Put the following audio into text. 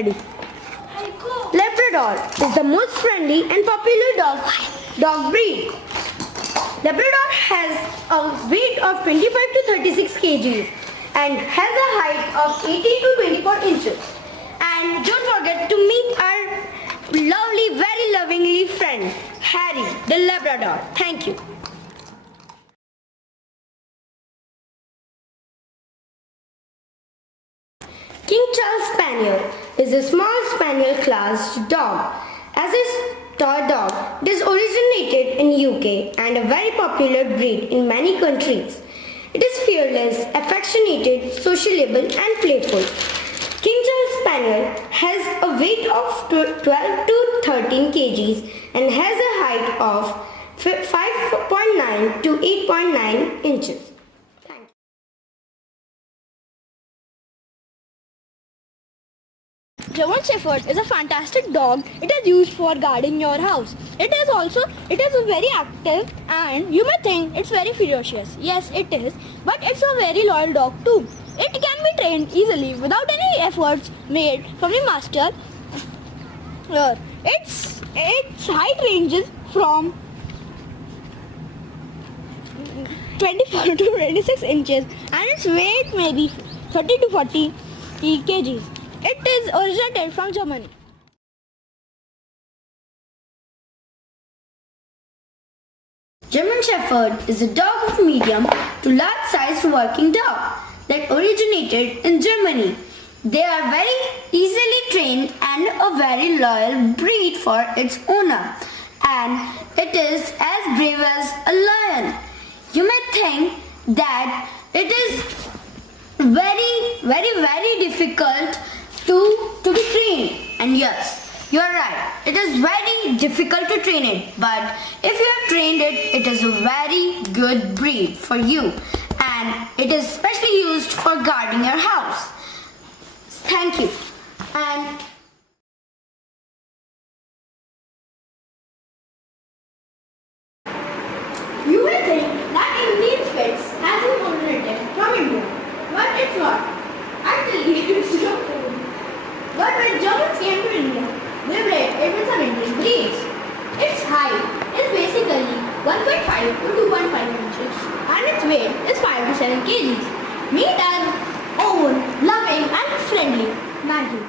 Ready. Labrador is the most friendly and popular dog breed. Labrador has a weight of 25 to 36 kg and has a height of 18 to 24 inches. And don't forget to meet our lovely, very lovingly friend, Harry, the Labrador. Thank you. King Charles Spaniel is a small spaniel class dog. As a toy dog, it is originated in UK and a very popular breed in many countries. It is fearless, affectionate, sociable and playful. King Charles Spaniel has a weight of 12 to 13 kg and has a height of 5.9 to 8.9 inches. German Shepherd is a fantastic dog. It is used for guarding your house. It is very active, and you may think it's very ferocious. Yes, it is, but it's a very loyal dog too. It can be trained easily without any efforts made from the master. Its height ranges from 24 to 26 inches and its weight may be 30 to 40 kgs. It is originated from Germany. German Shepherd is a dog of medium to large sized working dog that originated in Germany. They are very easily trained and a very loyal breed for its owner, and it is as brave as a lion. You may think that it is very difficult to be trained, and yes, you are right, it is very difficult to train it, but if you have trained it, it is a very good breed for you, and it is specially used for guarding your house. Thank you. And you may think that Indian Spitz has been originated from India, but it's not. Actually, it's not. But when Germans came to India, they bred it with some Indian breeds. Its height is basically 1.5 to 2.5 inches and its weight is 5 to 7 kgs. Meet our own loving and friendly Maggie.